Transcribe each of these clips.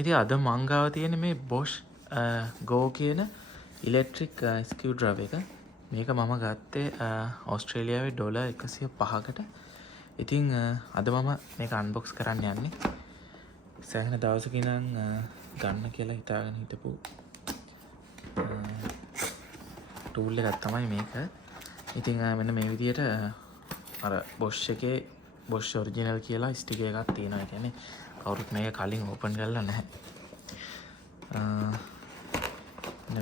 ඉතින් අද මං ගාව තියෙන මේ Bosch Go කියන ඉලෙක්ට්‍රික් ස්කියු ඩ්‍රයිවර් එක. මේක මම ගත්තේ ඕස්ට්‍රේලියාවේ ඩොලර් 105කට. ඉතින් අද මම මේක අන්බොක්ස් කරන්න යන්නේ. සෑහෙන දවසක ඉඳන් ගන්න කියලා හිතාගෙන හිටපු ටූල් එකක් තමයි මේක. ඉතින් මෙන්න මේ විදියට අර Bosch එකේ Bosch ඔරිජිනල් කියලා ස්ටිකර් එකක් තියෙනවා. ඒ කියන්නේ කවුරුත් මේක කලින් ඕපන් කරලා නැහැ.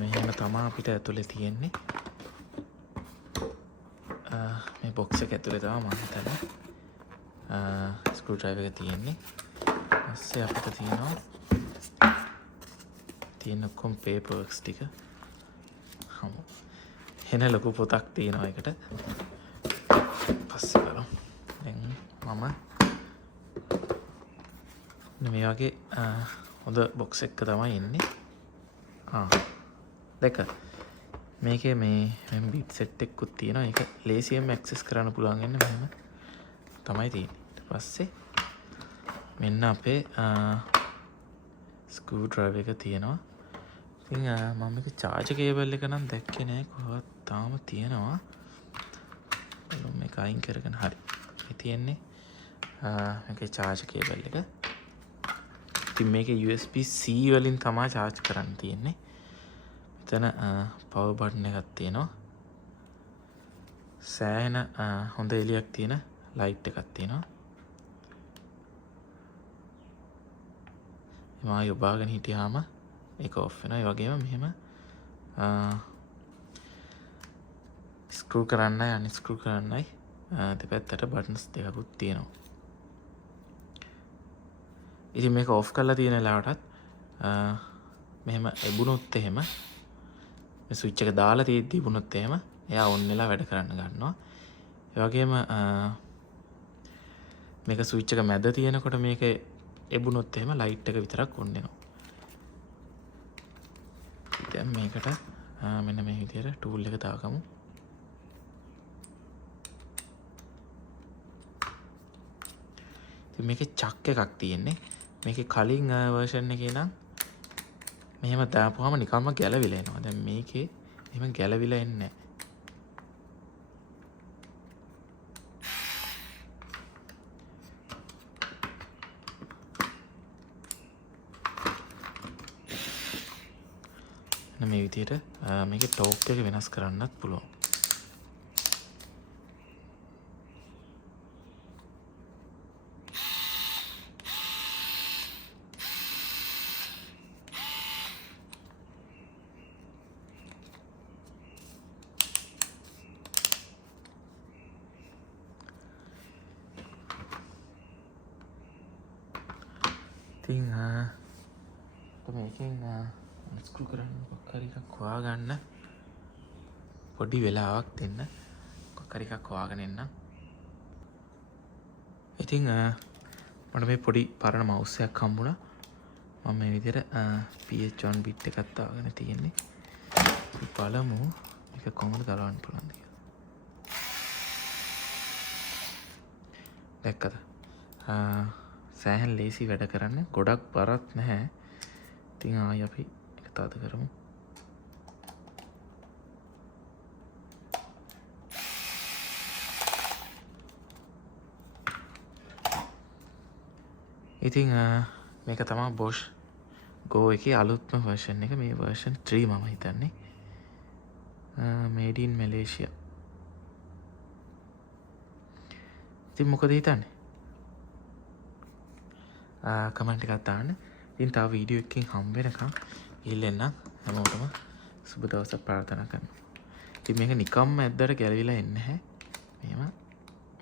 මෙහෙම තමයි අපිට ඇතුලේ තියෙන්නේ. මේ බොක්ස් එක ඇතුලේ තමයි මම හිතන්නේ ස්ක්‍රූ ඩ්‍රයිවර් එක තියෙන්නේ. ඊපස්සේ අපිට තියෙන ඔක්කොම පේපර් වර්ක්ස් ටික. එන ලොකු පොතක් තියෙනවා ඒකට. පස්සේ බලමු. දැන් මම මේ වගේ හොඳ බොක්ස් එකක තමයි ඉන්නේ. දැක මේකේ මේ බීට් සෙට් එකකුත් තියෙනවා. ඒක ලේසියෙන්ම ඇක්සස් කරන්න පුළුවන් වෙන්නේ මෙහෙම තමයි තියෙන්නේ. ඊට පස්සේ මෙන්න අපේ ස්ක්‍රූ ඩ්‍රයිවර් එක තියෙනවා. ඉතින් මම මේක චාර්ජ් කේබල් එක නම් දැක්කේ නෑ කොහොමද තාම තියෙනවා. බලමු මේක අයින් කරගෙන හරි. මේ තියෙන්නේ මේකේ චාර්ජ් කේබල් එක. ඉතින් මේකේ USB-C වලින් තමයි චාර්ජ් කරන්න තියෙන්නේ. මෙතන පවර් බටන් එකක් තියෙනවා. සෑහෙන හොඳ එළියක් තියෙන ලයිට් එකක් තියෙනවා. මම යොබාගෙන හිටියාම ඒක ඔෆ් වෙනවා. ඒ වගේම මෙහෙම ස්ක්‍රූ කරන්නයි අන්ස්ක්‍රූ කරන්නයි දෙපැත්තට බටන්ස් දෙකකුත් තියෙනවා. ඉතින් මේක ඔෆ් කරලා තියෙන වෙලාවටත් මෙහෙම එබුණොත් එහෙම මේ ස්විච් එක දාලා තියෙද්දි වුණොත් එහෙම එයා ඔන් වෙලා වැඩ කරන්න ගන්නවා. ඒ වගේම මේක ස්විච් එක මැද තියෙනකොට මේක එබුණොත් එහෙම ලයිට් එක විතරක් ඔන් වෙනවා. දැන් මේකට මෙන්න මේ විදියට ටූල් එක දාගමු. ඉතින් මේකේ චක් එකක් තියෙන්නේ. මේකේ කලින් වර්ෂන් එකේ නම් මෙහෙම දාපුවාම නිකම්ම ගැලවිලා එනවා. දැන් මේකේ එහෙම ගැලවිලා එන්නේ නැහැ. මේ විදිහට මේකේ ටෝක් එක වෙනස් කරන්නත් පුළුවන්. ඉතින් මේකෙන් ස්ක්‍රූ කරන්න මොකක් හරි එකක් හොයාගන්න පොඩි වෙලාවක් දෙන්න. මොකක් හරි එකක් හොයාගෙන එන්න. ඉතින් මට මේ පොඩි පරණ මවුස් එකක් හම්බුණා. මම මේ විදිහට PH1 බිට් එකක් දාගෙන තියෙන්නේ. බලමු මේක කොහොමද ගලවන්න පුළුවන්ද කියලා. දැක්කද? සෑහෙන ලේසි වැඩ කරන්න. ගොඩක් බරක් නැහැ. ඉතින් ආයි අපි ඒක තද කරමු. ඉතින් මේක තමයි Bosch Go එකේ අලුත්ම version එක. මේ version 3 මම හිතන්නේ. made in Malaysia. ඉතින් මොකද හිතන්නේ? කමෙන්ට් එකක් දාන්න. ඉතින් තව වීඩියෝ එකකින් හම්බ වෙනකම් ඉල්ලෙන්න හැමෝටම සුබ දවසක් ප්‍රාර්ථනා කරනවා. ඉතින් මේක නිකම්ම ඇද්දට ගැලවිලා එන්නේ නැහැ. මෙහෙම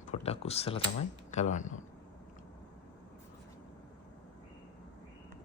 පොඩ්ඩක් උස්සලා තමයි ගලවන්න ඕනේ.